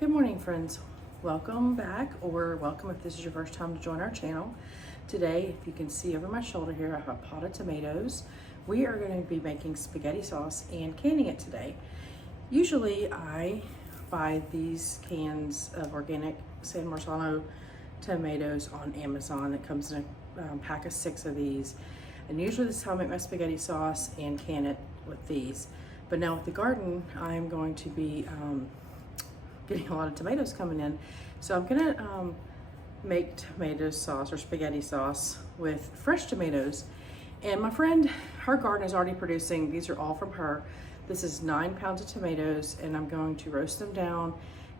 Good morning, friends. Welcome back, or welcome if this is your first time to join our channel. Today, if you can see over my shoulder here, I have a pot of tomatoes. We are going to be making spaghetti sauce and canning it today. Usually I buy these cans of organic San Marzano tomatoes on Amazon. It comes in a pack of 6 of these. And usually this is how I make my spaghetti sauce and can it with these. But now with the garden, I'm going to be getting a lot of tomatoes coming in. So I'm gonna make tomato sauce or spaghetti sauce with fresh tomatoes. And my friend, her garden is already producing, these are all from her. This is 9 pounds of tomatoes, and I'm going to roast them down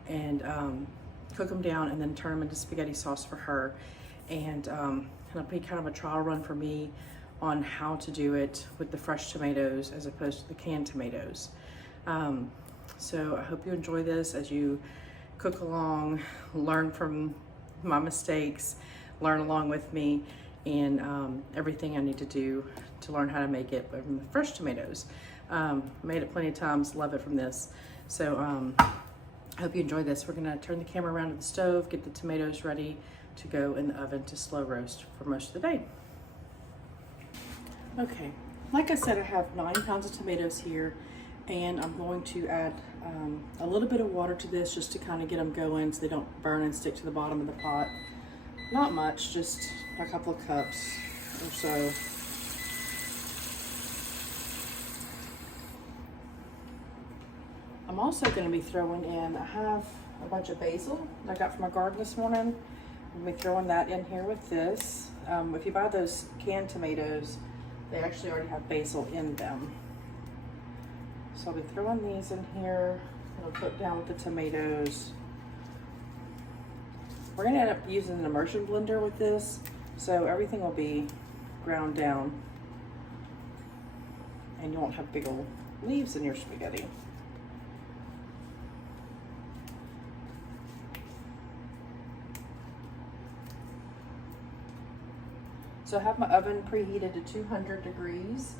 and cook them down and then turn them into spaghetti sauce for her. And it'll be kind of a trial run for me on how to do it with the fresh tomatoes as opposed to the canned tomatoes. So I hope you enjoy this as you cook along, learn from my mistakes, learn along with me, and everything I need to do to learn how to make it from the fresh tomatoes. Made it plenty of times, love it from this. So I hope you enjoy this. We're gonna turn the camera around to the stove, get the tomatoes ready to go in the oven to slow roast for most of the day. Okay, like I said, I have 9 pounds of tomatoes here, and I'm going to add a little bit of water to this just to kind of get them going so they don't burn and stick to the bottom of the pot. Not much, just a couple of cups or so. I'm also going to be throwing in, I have a bunch of basil I got from my garden this morning. I'm going to be throwing that in here with this. If you buy those canned tomatoes, they actually already have basil in them. So I'll be throwing these in here. It'll cook down with the tomatoes. We're gonna end up using an immersion blender with this, so everything will be ground down and you won't have big old leaves in your spaghetti. So I have my oven preheated to 200 degrees.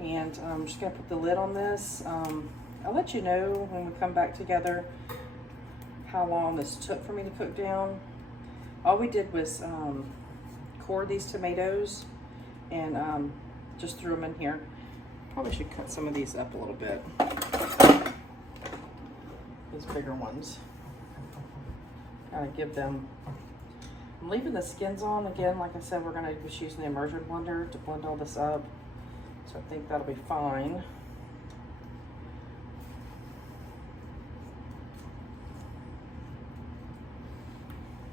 And I'm just gonna put the lid on this. I'll let you know when we come back together how long this took for me to cook down. All we did was core these tomatoes and just threw them in here. Probably should cut some of these up a little bit. These bigger ones. Kind of give them, I'm leaving the skins on again. Like I said, we're gonna just use the immersion blender to blend all this up. So I think that'll be fine.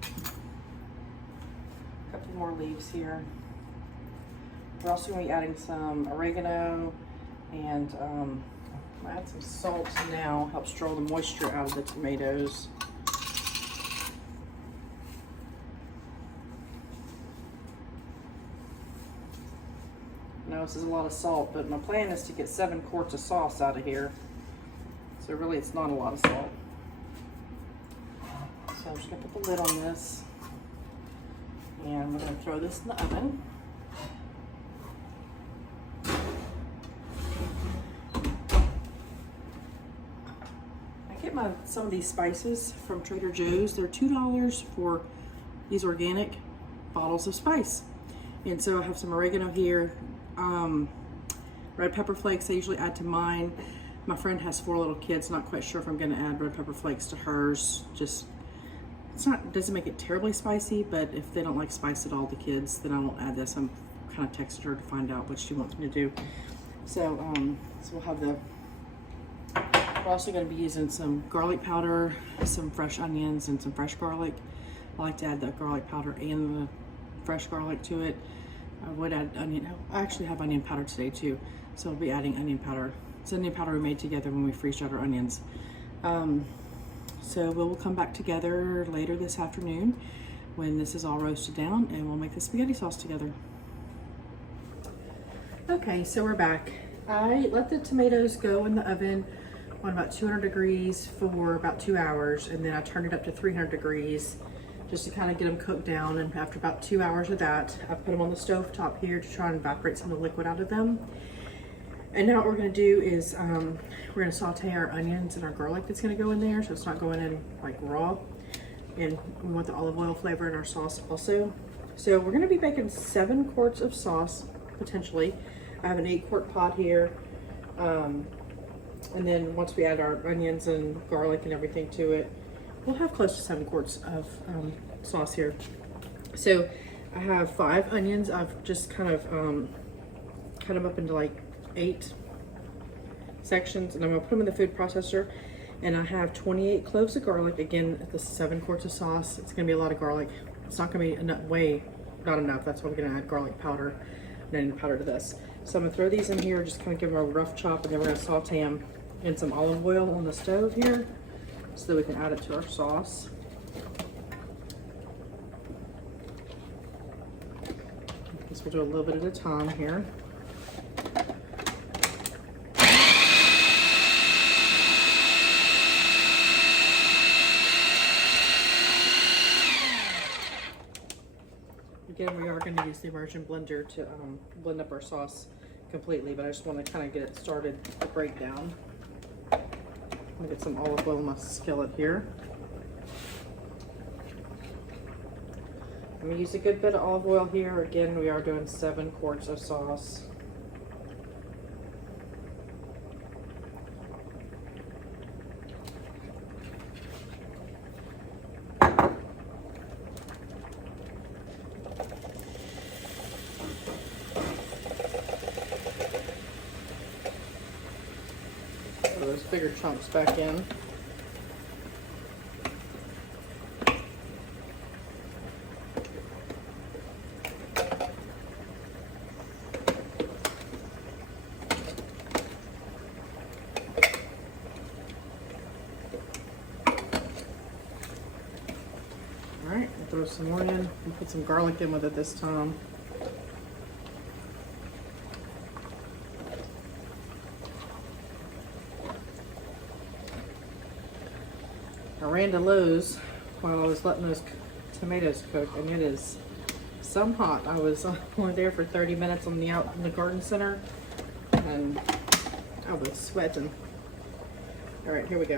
A couple more leaves here. We're also going to be adding some oregano and I'll add some salt now, helps draw the moisture out of the tomatoes. I know this is a lot of salt, but my plan is to get 7 quarts of sauce out of here. So really it's not a lot of salt. So I'm just gonna put the lid on this and we're gonna throw this in the oven. I get some of these spices from Trader Joe's. They're $2 for these organic bottles of spice. And so I have some oregano here. Red pepper flakes I usually add to mine. My friend has 4 little kids, not quite sure if I'm going to add red pepper flakes to hers. Just, it doesn't make it terribly spicy, but if they don't like spice at all, the kids, then I won't add this. I'm kind of texted her to find out what she wants me to do. So, so we'll have we're also going to be using some garlic powder, some fresh onions, and some fresh garlic. I like to add the garlic powder and the fresh garlic to it. I would add onion. I actually have onion powder today too, so I'll be adding onion powder. It's onion powder we made together when we freeze dried our onions. So we'll come back together later this afternoon when this is all roasted down, and we'll make the spaghetti sauce together. Okay, so we're back. I let the tomatoes go in the oven on about 200 degrees for about 2 hours, and then I turned it up to 300 degrees just to kind of get them cooked down. And after about 2 hours of that, I put them on the stove top here to try and evaporate some of the liquid out of them. And now what we're gonna do is we're gonna saute our onions and our garlic that's gonna go in there, so it's not going in like raw. And we want the olive oil flavor in our sauce also. So we're gonna be making 7 quarts of sauce, potentially. I have an 8-quart pot here. And then once we add our onions and garlic and everything to it, we'll have close to 7 quarts of sauce here. So I have 5 onions. I've just kind of cut them up into like 8 sections, and I'm gonna put them in the food processor. And I have 28 cloves of garlic. Again, the 7 quarts of sauce, it's gonna be a lot of garlic. It's not gonna be enough, not enough. That's why we're gonna add garlic powder and onion powder to this. So I'm gonna throw these in here, just kind of give them a rough chop, and then we're gonna saute them in some olive oil on the stove here so that we can add it to our sauce. I guess we'll do a little bit at a time here. Again, we are going to use the immersion blender to blend up our sauce completely, but I just want to kind of get it started to break down. I'm going to get some olive oil in my skillet here. I'm going to use a good bit of olive oil here. Again, we are doing 7 quarts of sauce. Those bigger chunks back in. All right, we'll throw some more in and put some garlic in with it this time. I ran to Lowe's while I was letting those tomatoes cook, and it is some hot. I was only there for 30 minutes on the out in the garden center, and I was sweating. All right, here we go.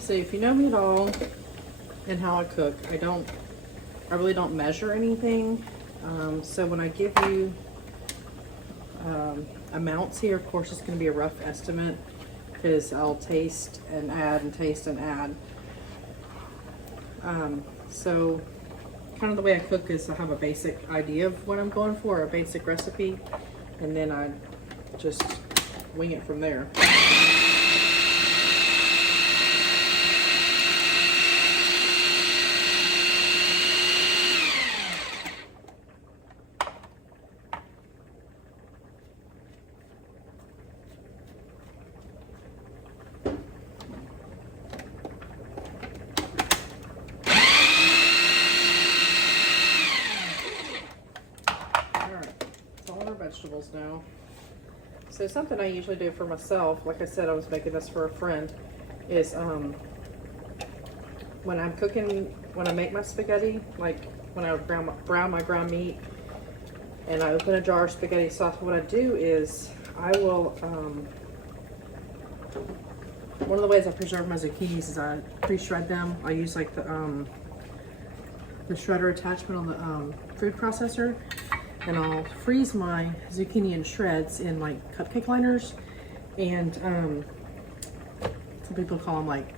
So if you know me at all and how I cook, I really don't measure anything. So when I give you amounts here, of course it's going to be a rough estimate because I'll taste and add and taste and add. So kind of the way I cook is I have a basic idea of what I'm going for, a basic recipe, and then I just wing it from there. Vegetables now. So something I usually do for myself, like I said, I was making this for a friend, is when I'm cooking, when I make my spaghetti, like when I brown my ground meat and I open a jar of spaghetti sauce, what I do is I will one of the ways I preserve my zucchinis is I pre-shred them. I use like the shredder attachment on the food processor, and I'll freeze my zucchini in shreds in like cupcake liners, and some people call them like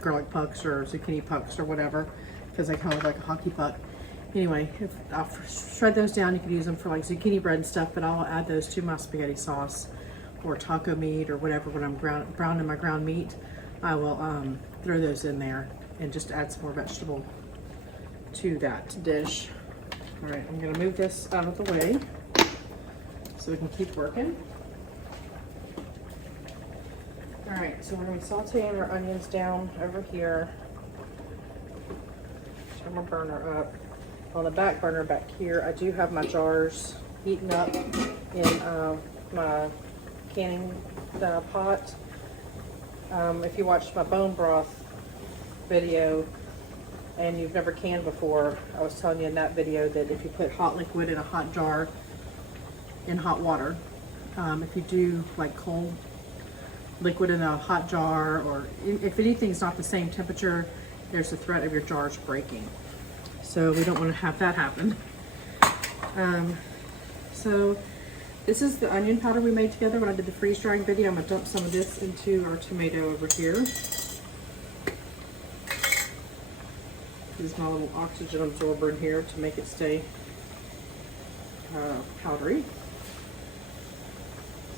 garlic pucks or zucchini pucks or whatever, because they kind of look like a hockey puck. Anyway, if I'll shred those down, you can use them for like zucchini bread and stuff, but I'll add those to my spaghetti sauce or taco meat or whatever when I'm browning my ground meat. I will throw those in there and just add some more vegetable to that dish. All right, I'm gonna move this out of the way so we can keep working. All right, so we're gonna be sauteing our onions down over here. Turn my burner up. On the back burner back here, I do have my jars heating up in my canning pot. If you watched my bone broth video and you've never canned before, I was telling you in that video that if you put hot liquid in a hot jar in hot water, if you do like cold liquid in a hot jar, or if anything's not the same temperature, there's a threat of your jars breaking. So we don't want to have that happen. So this is the onion powder we made together when I did the freeze drying video. I'm gonna dump some of this into our tomato over here. This is my little oxygen absorber in here to make it stay powdery.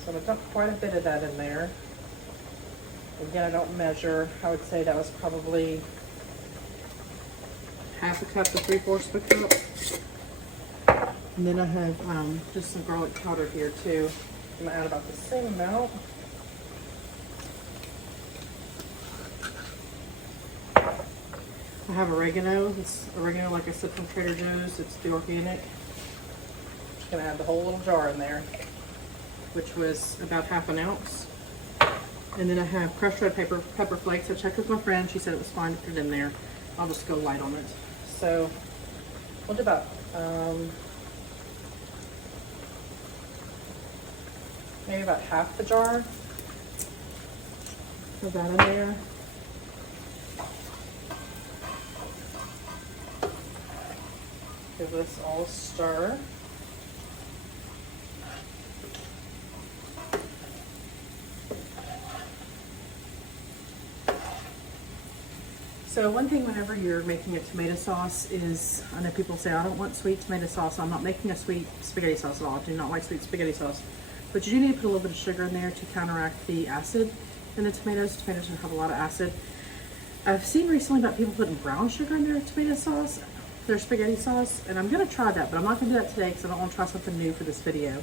So I'm gonna dump quite a bit of that in there. Again, I don't measure. I would say that was probably half a cup to 3/4 of a cup. And then I have just some garlic powder here too. I'm gonna add about the same amount. I have oregano. It's oregano, like I said, from Trader Joe's. It's the organic. Just gonna add the whole little jar in there, which was about half an ounce. And then I have crushed red pepper flakes. I checked with my friend. She said it was fine to put it in there. I'll just go light on it. So we'll do about maybe about half the jar. Put that in there. Give this all a stir. So one thing whenever you're making a tomato sauce is, I know people say, I don't want sweet tomato sauce, so I'm not making a sweet spaghetti sauce at all. I do not like sweet spaghetti sauce. But you do need to put a little bit of sugar in there to counteract the acid in the tomatoes. Tomatoes have a lot of acid. I've seen recently about people putting brown sugar in their tomato sauce, their spaghetti sauce, and I'm gonna try that, but I'm not gonna do that today because I don't wanna try something new for this video.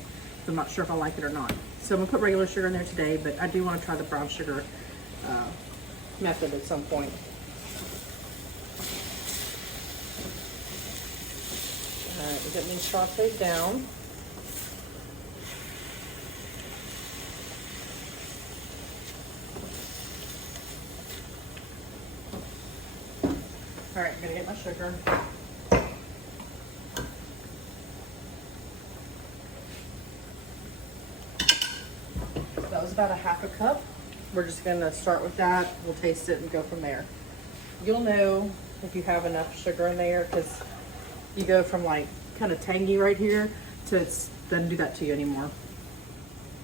I'm not sure if I like it or not. So I'm gonna put regular sugar in there today, but I do wanna try the brown sugar method at some point. All right, we're getting these sauteed down. All right, I'm gonna get my sugar. That was about a half a cup. We're just gonna start with that. We'll taste it and go from there. You'll know if you have enough sugar in there because you go from like kind of tangy right here to it doesn't do that to you anymore.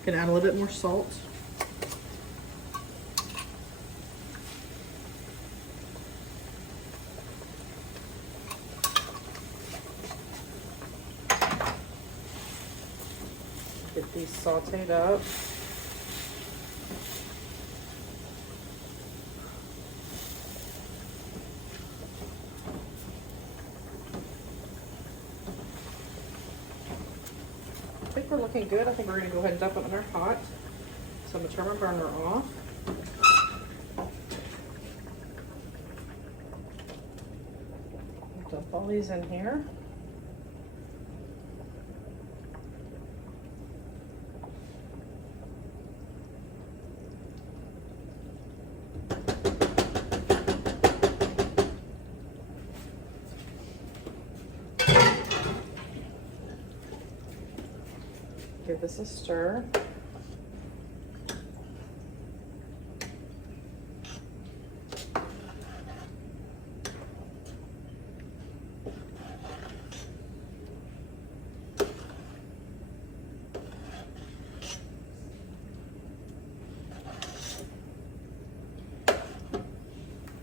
Gonna add a little bit more salt. Get these sauteed up. I think we're looking good. I think we're going to go ahead and dump it in our pot. So I'm going to turn my burner off. Dump all these in here. Give this a stir.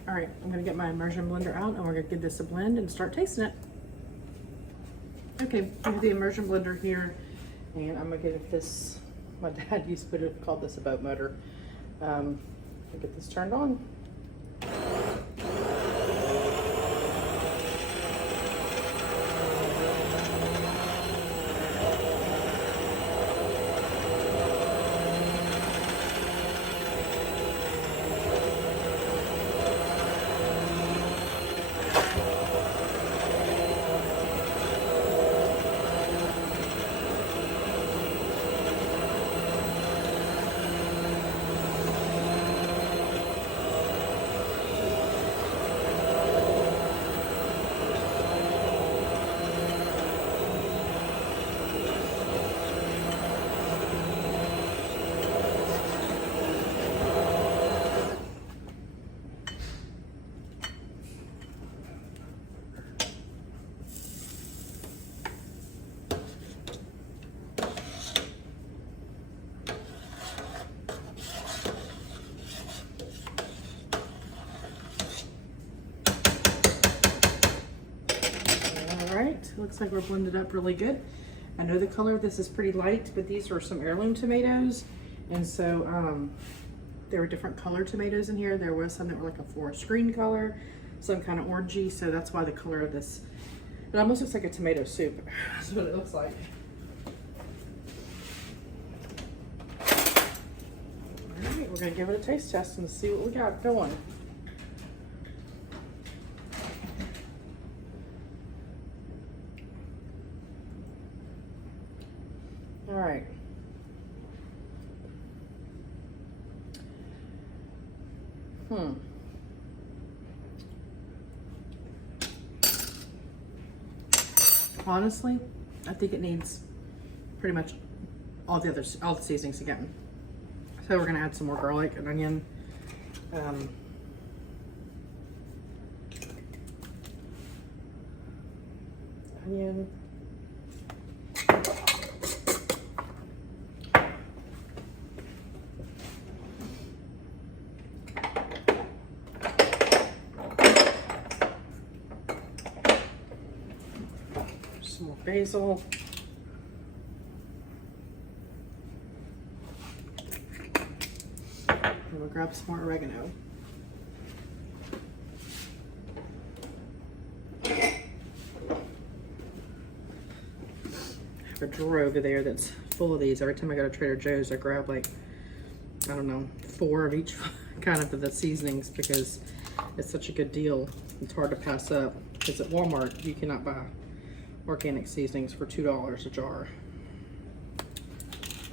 All right, I'm gonna get my immersion blender out and we're gonna give this a blend and start tasting it. Okay, I have the immersion blender here. And I'm gonna give this, my dad used to call this a boat motor. We'll get this turned on. Looks like we're blended up really good. I know the color of this is pretty light, but these are some heirloom tomatoes, and so there were different color tomatoes in here. There was some that were like a forest green color, some kind of orangey, so that's why the color of this, it almost looks like a tomato soup. That's what it looks like. All right, we're gonna give it a taste test and see what we got going. All right. Honestly, I think it needs pretty much all the seasonings again. So we're gonna add some more garlic and onion. Onion. Some more basil. And we'll grab some more oregano. I have a drawer over there that's full of these. Every time I go to Trader Joe's, I grab like, I don't know, 4 of each kind of the seasonings because it's such a good deal. It's hard to pass up because at Walmart, you cannot buy organic seasonings for $2 a jar.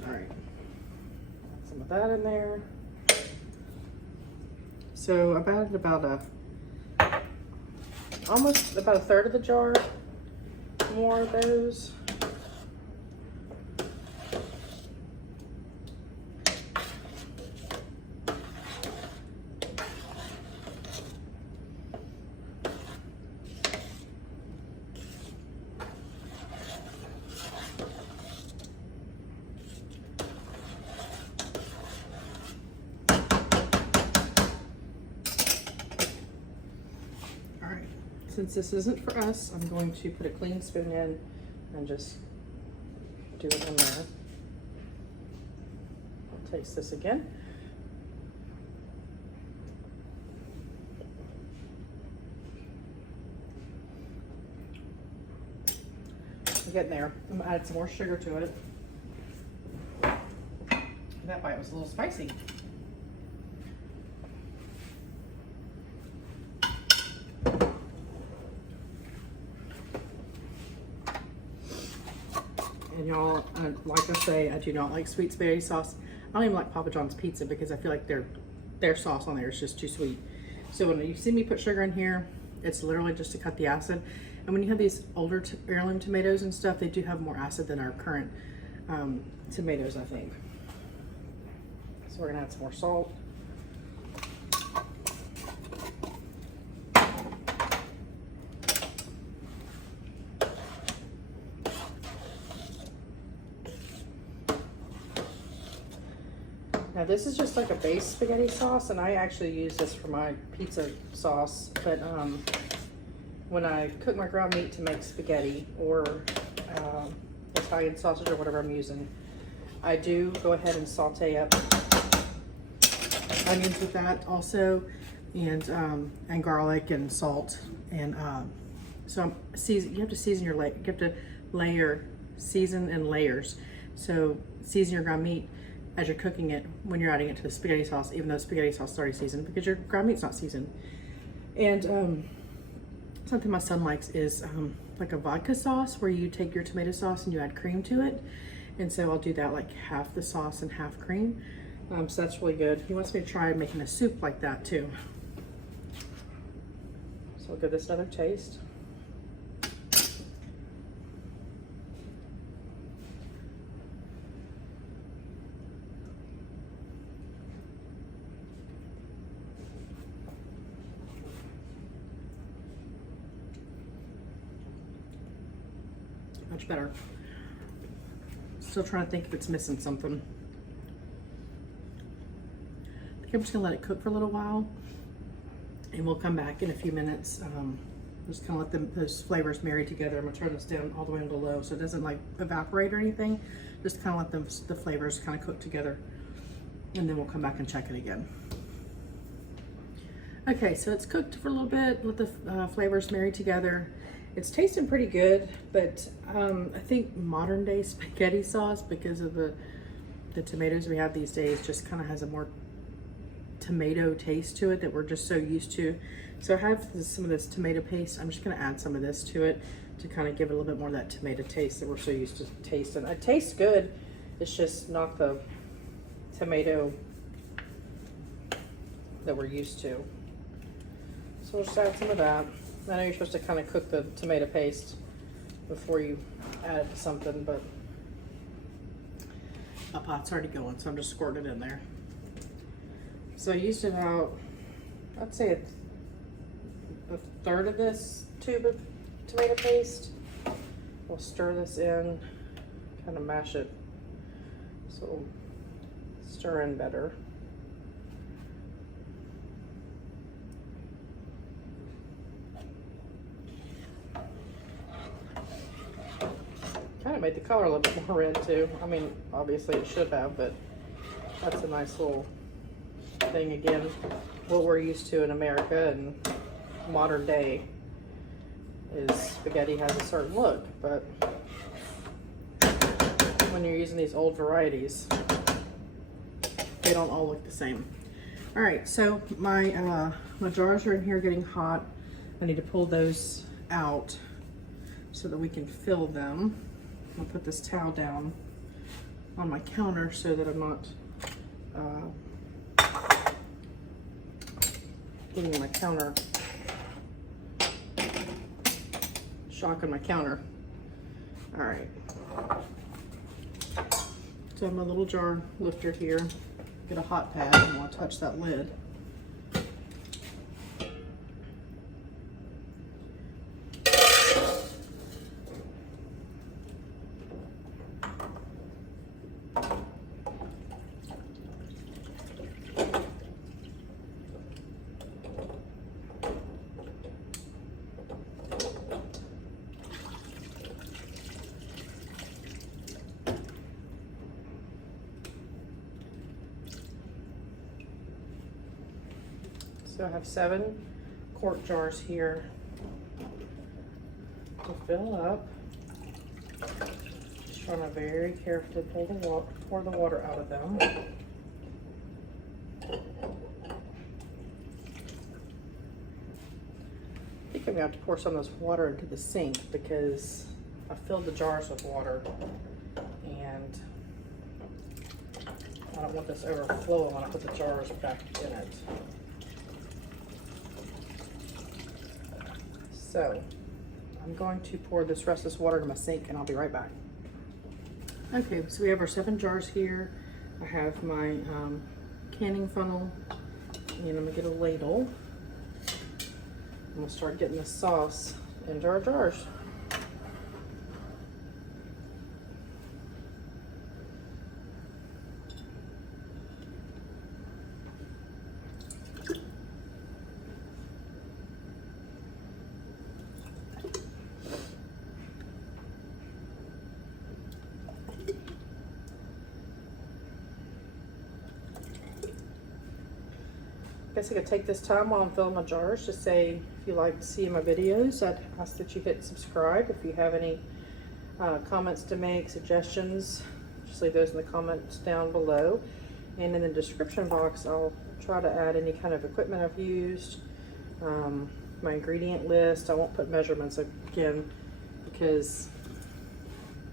All right, add some of that in there. So I've added about almost about a third of the jar, more of those. Since this isn't for us, I'm going to put a clean spoon in and just do it in there. I'll taste this again. I'm getting there. I'm gonna add some more sugar to it. That bite was a little spicy. And y'all, like I say, I do not like sweet spaghetti sauce. I don't even like Papa John's pizza because I feel like their sauce on there is just too sweet. So when you see me put sugar in here, it's literally just to cut the acid. And when you have these older heirloom tomatoes and stuff, they do have more acid than our current tomatoes, I think. So we're gonna add some more salt. Now this is just like a base spaghetti sauce, and I actually use this for my pizza sauce, but when I cook my ground meat to make spaghetti or Italian sausage or whatever I'm using, I do go ahead and saute up onions with that also, and garlic and salt. And so you have to season your you have to season in layers. So season your ground meat as you're cooking it when you're adding it to the spaghetti sauce, even though spaghetti sauce is already seasoned, because your ground meat's not seasoned. And something my son likes is like a vodka sauce, where you take your tomato sauce and you add cream to it. And so I'll do that, like half the sauce and half cream. So that's really good. He wants me to try making a soup like that too. So I'll give this another taste. Much better. Still trying to think if it's missing something. I think I'm just gonna let it cook for a little while, and we'll come back in a few minutes. Just kind of let those flavors marry together. I'm gonna turn this down all the way to low so it doesn't like evaporate or anything. Just kind of let the flavors kind of cook together, and then we'll come back and check it again. Okay, so it's cooked for a little bit. Let the flavors marry together. It's tasting pretty good, but I think modern day spaghetti sauce, because of the tomatoes we have these days, just kind of has a more tomato taste to it that we're just so used to. So I have some of this tomato paste. I'm just gonna add some of this to it to kind of give it a little bit more of that tomato taste that we're so used to tasting. It tastes good, it's just not the tomato that we're used to. So we'll just add some of that. I know you're supposed to kind of cook the tomato paste before you add it to something, but my pot's already going, so I'm just squirting it in there. So I used about, I'd say a third of this tube of tomato paste. We'll stir this in, kind of mash it so it'll stir in better. Kind of made the color a little bit more red too. I mean, obviously it should have, but that's a nice little thing. Again, what we're used to in America and modern day is spaghetti has a certain look, but when you're using these old varieties, they don't all look the same. All right, so my jars are in here getting hot. I need to pull those out so that we can fill them. I'll put this towel down on my counter so that I'm not getting my counter, shocking my counter. All right. So I have my little jar lifter here. Get a hot pad and I want to touch that lid. So I have 7 quart jars here to fill up. Just trying to very carefully pour the water out of them. I think I'm gonna have to pour some of this water into the sink because I filled the jars with water and I don't want this overflowing when I put the jars back in it. So I'm going to pour this rest of this water into my sink and I'll be right back. Okay, so we have our 7 jars here. I have my canning funnel and I'm gonna get a ladle. I'm gonna start getting the sauce into our jars. guess I could take this time while I'm filling my jars to say, if you like to see my videos, I'd ask that you hit subscribe. If you have any comments to make, suggestions, just leave those in the comments down below. And in the description box, I'll try to add any kind of equipment I've used, my ingredient list. I won't put measurements again because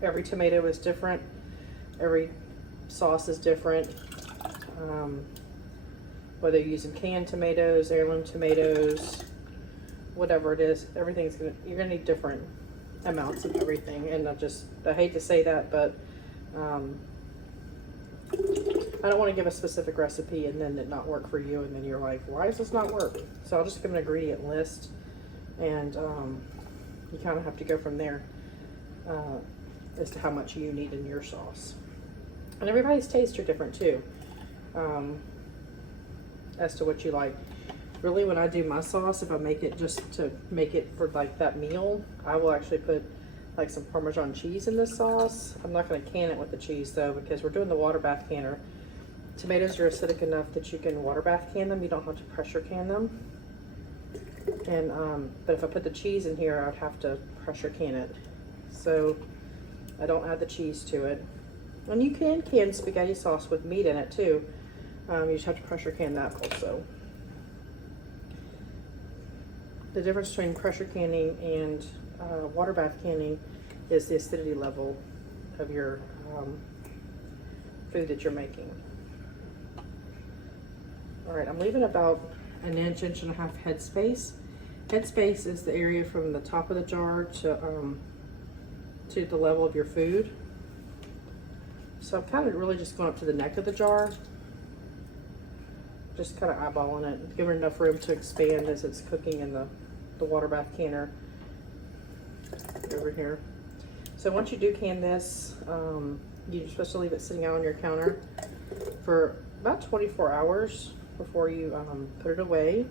every tomato is different. Every sauce is different. Whether you're using canned tomatoes, heirloom tomatoes, whatever it is, you're gonna need different amounts of everything. And I hate to say that, but I don't want to give a specific recipe and then it not work for you, and then you're like, why does this not work? So I'll just give an ingredient list, and you kind of have to go from there as to how much you need in your sauce. And everybody's tastes are different too, as to what you like. Really, when I do my sauce, if I make it just to make it for like that meal, I will actually put like some Parmesan cheese in this sauce. I'm not going to can it with the cheese though, because we're doing the water bath canner. Tomatoes are acidic enough that you can water bath can them. You don't have to pressure can them. And but if I put the cheese in here, I'd have to pressure can it. So I don't add the cheese to it. And you can can spaghetti sauce with meat in it too. You just have to pressure can that also. The difference between pressure canning and water bath canning is the acidity level of your food that you're making. All right, I'm leaving about an inch, inch and a half headspace. Headspace is the area from the top of the jar to the level of your food. So I'm kind of really just going up to the neck of the jar. Just kind of eyeballing it, giving it enough room to expand as it's cooking in the water bath canner over here. So once you do can this, you're supposed to leave it sitting out on your counter for about 24 hours before you put it away,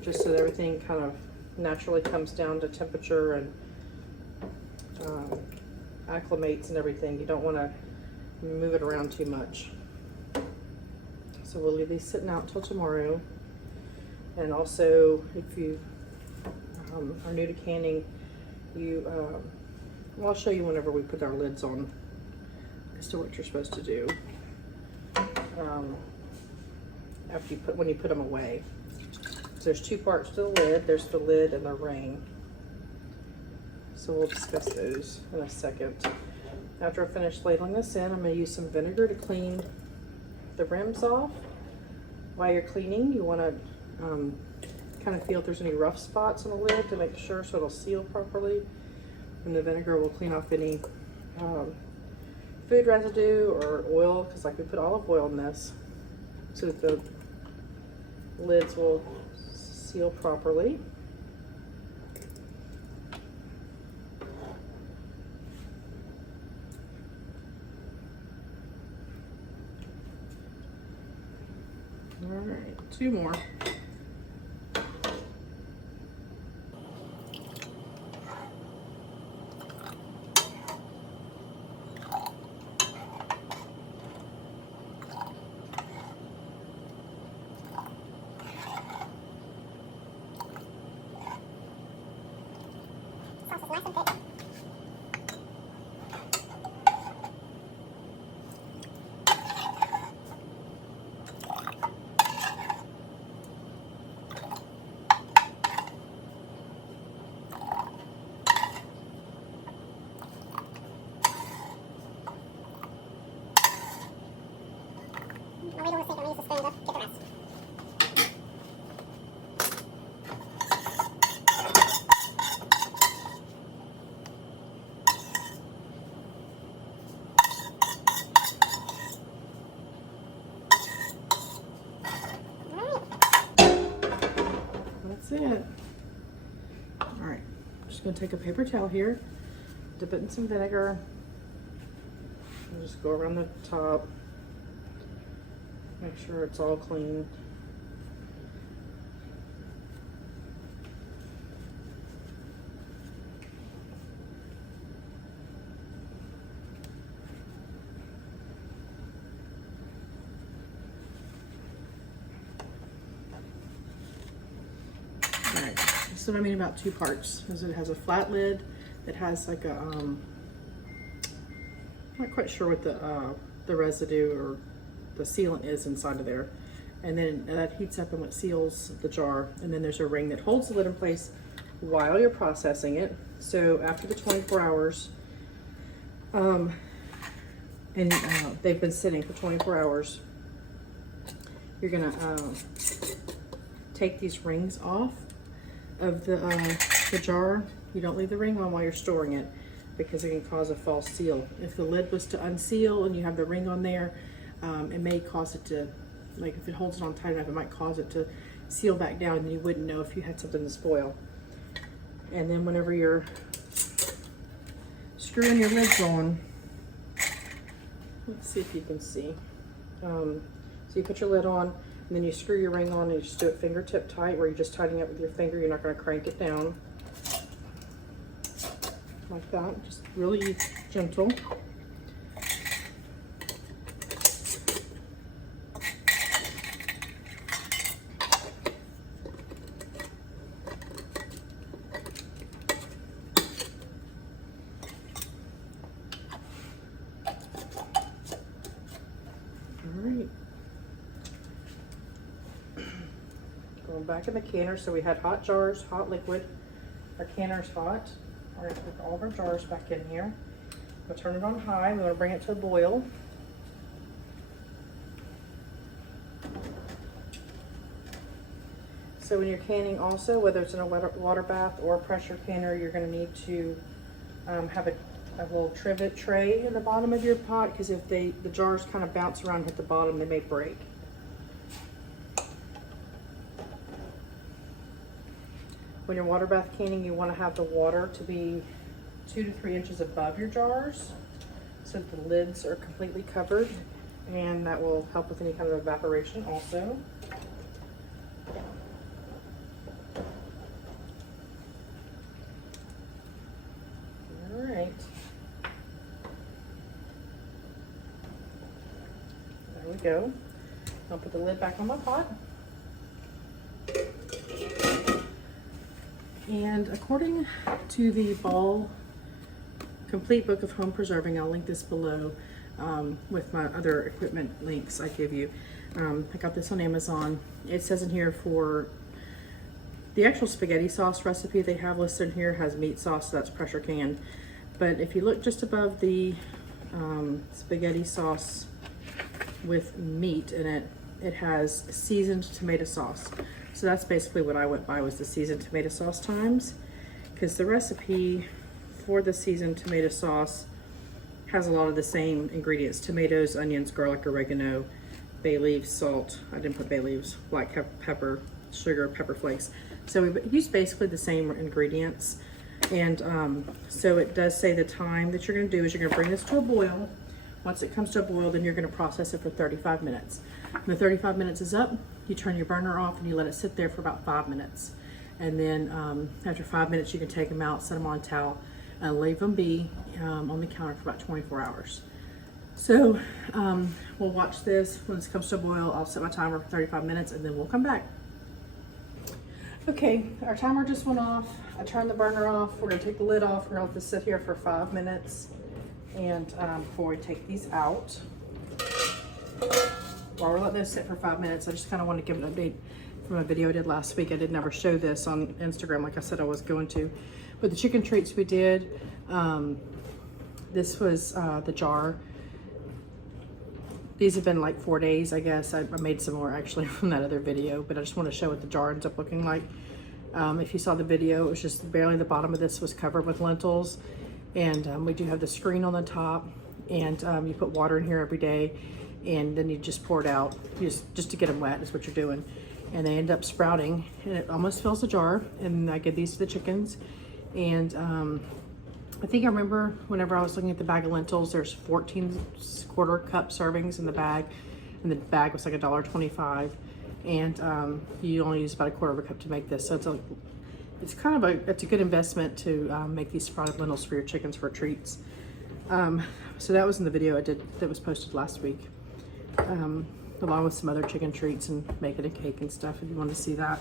just so that everything kind of naturally comes down to temperature and acclimates and everything. You don't want to move it around too much. So we'll leave these sitting out until tomorrow. And also, if you are new to canning, well, I'll show you whenever we put our lids on as to what you're supposed to do after when you put them away. So there's two parts to the lid. There's the lid and the ring. So we'll discuss those in a second. After I finish ladling this in, I'm going to use some vinegar to clean the rims off. While you're cleaning, you want to kind of feel if there's any rough spots on the lid to make sure so it'll seal properly. And the vinegar will clean off any food residue or oil, because like we put olive oil in this, so that the lids will seal properly. All right, two more. That's it. All right, I'm just gonna take a paper towel here, dip it in some vinegar, and just go around the top, make sure it's all clean. So what I mean about two parts is it has a flat lid that has like a, I'm not quite sure what the residue or the sealant is inside of there. And then that heats up and what seals the jar. And then there's a ring that holds the lid in place while you're processing it. So after the 24 hours, they've been sitting for 24 hours, you're gonna take these rings off of the jar. You don't leave the ring on while you're storing it because it can cause a false seal. If the lid was to unseal and you have the ring on there, it may cause it to, like if it holds it on tight enough, it might cause it to seal back down and you wouldn't know if you had something to spoil. And then whenever you're screwing your lids on, let's see if you can see. So you put your lid on and then you screw your ring on and you just do it fingertip tight where you're just tightening it with your finger. You're not going to crank it down. Like that, just really gentle. Alright. Going back in the canner, so we had hot jars, hot liquid. Our canner's hot. We're going to put all of our jars back in here. We'll turn it on high. We want to bring it to a boil. So when you're canning also, whether it's in a water bath or a pressure canner, you're going to need to have a little trivet tray in the bottom of your pot, because if the jars kind of bounce around and hit the bottom, they may break. When you're water bath canning, you want to have the water to be 2 to 3 inches above your jars so that the lids are completely covered, and that will help with any kind of evaporation also. All right. There we go. I'll put the lid back on my pot. And according to the Ball Complete Book of Home Preserving, I'll link this below with my other equipment links I give you. I got this on Amazon. It says in here for the actual spaghetti sauce recipe they have listed in here has meat sauce, so that's pressure canned. But if you look just above the spaghetti sauce with meat in it, it has seasoned tomato sauce. So that's basically what I went by, was the seasoned tomato sauce times, because the recipe for the seasoned tomato sauce has a lot of the same ingredients: tomatoes, onions, garlic, oregano, bay leaves, salt. I didn't put bay leaves, black pepper, sugar, pepper flakes. So we use basically the same ingredients. And so it does say the time that you're going to do is you're going to bring this to a boil. Once it comes to a boil, then you're going to process it for 35 minutes. When the 35 minutes is up, you turn your burner off and you let it sit there for about 5 minutes. And then after 5 minutes, you can take them out, set them on a towel, and leave them be on the counter for about 24 hours. So we'll watch this. When this comes to a boil, I'll set my timer for 35 minutes and then we'll come back. Okay, our timer just went off. I turned the burner off. We're gonna take the lid off. We're gonna let this sit here for 5 minutes. And before we take these out, while we're letting this sit for 5 minutes, I just kind of want to give an update from a video I did last week. I did never show this on Instagram like I said I was going to. But the chicken treats we did, this was the jar. These have been like 4 days, I guess. I made some more actually from that other video, but I just want to show what the jar ends up looking like. If you saw the video, it was just barely the bottom of this was covered with lentils. And we do have the screen on the top, and you put water in here every day, and then you just pour it out just to get them wet is what you're doing. And they end up sprouting, and it almost fills the jar. And I give these to the chickens. And I think I remember whenever I was looking at the bag of lentils, there's 14 quarter cup servings in the bag, and the bag was like $1.25, and you only use about 1/4 cup to make this. So it's kind of it's a good investment to make these sprouted lentils for your chickens for treats. So that was in the video I did that was posted last week, along with some other chicken treats and making a cake and stuff if you want to see that.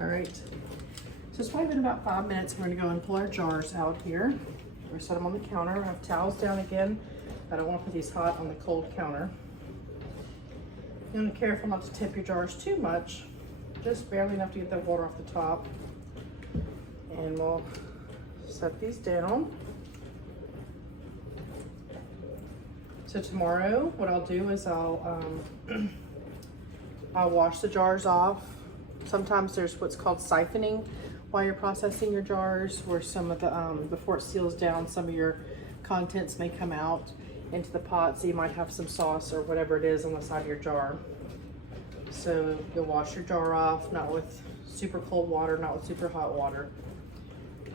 All right, so it's probably been about 5 minutes. We're gonna go and pull our jars out here. We're gonna set them on the counter. I have towels down again. I don't want to put these hot on the cold counter. You're gonna be careful not to tip your jars too much, just barely enough to get the water off the top. And we'll set these down. So tomorrow, what I'll do is I'll wash the jars off. Sometimes there's what's called siphoning while you're processing your jars, where some of the, before it seals down, some of your contents may come out into the pot, so you might have some sauce or whatever it is on the side of your jar. So you'll wash your jar off, not with super cold water, not with super hot water,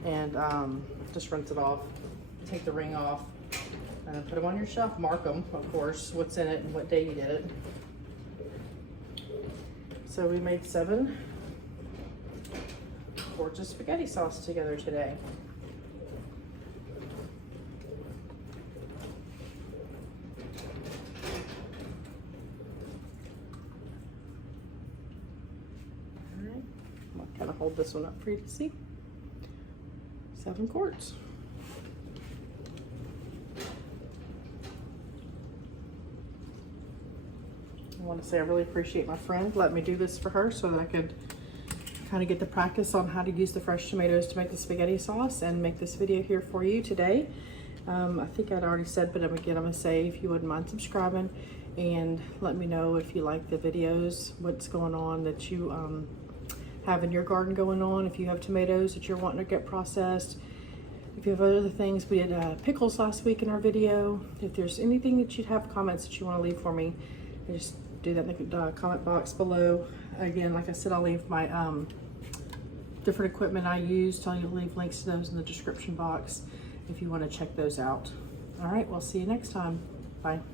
and just rinse it off. Take the ring off and put them on your shelf. Mark them, of course, what's in it and what day you did it. So we made 7 quarts of spaghetti sauce together today. I'll kind of hold this one up for you to see. 7 quarts. I want to say I really appreciate my friend letting me do this for her so that I could kind of get the practice on how to use the fresh tomatoes to make the spaghetti sauce and make this video here for you today. I think I'd already said, but again, I'm going to say if you wouldn't mind subscribing and let me know if you like the videos, what's going on that you have in your garden going on, if you have tomatoes that you're wanting to get processed, if you have other things. We did pickles last week in our video. If there's anything that you'd have comments that you want to leave for me, just do that in the comment box below. Again, like I said, I'll leave my different equipment I used. I'll leave links to those in the description box if you want to check those out. All right, we'll see you next time. Bye.